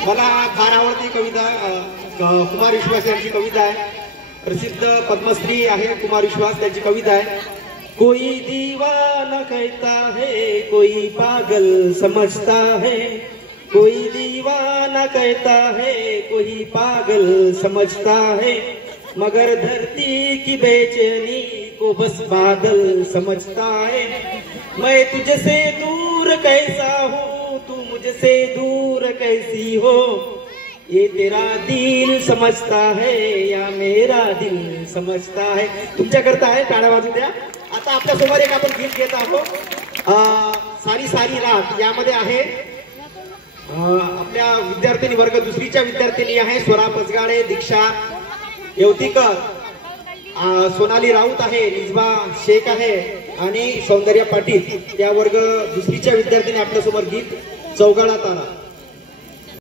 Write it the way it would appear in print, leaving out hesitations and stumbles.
मला फार आवडती कविता कुमार विश्वास यांची कविता आहे. प्रसिद्ध पद्मश्री आहे कुमार विश्वास, त्यांची कविता आहे. कोई दीवाना कहता है कोई पागल समझता है, कोई दीवाना कहता है कोई पागल समझता है, मगर धरती की बेचैनी को बस बादल समझता है. मैं तुझसे दूर कैसा हूँ तू मुझसे दूर कैसी हो, ये तेरा दिल समझता है या मेरा दिल समझता है. तुमच्याकरता आहे, टाळ्या वाजू द्या. आता आपल्या समोर एक आपण गीत घेत आहोत, सारी सारी रात. यामध्ये आहे आपल्या विद्यार्थिनी वर्ग दुसरीच्या विद्यार्थिनी आहे स्वरा पचगाडे, दीक्षा येवतीकर, सोनाली राऊत आहे, निजबा शेख आहे आणि सौंदर्य पाटील. त्या वर्ग दुसरीच्या विद्यार्थिनी आपल्या समोर गीत चौघडा तारा.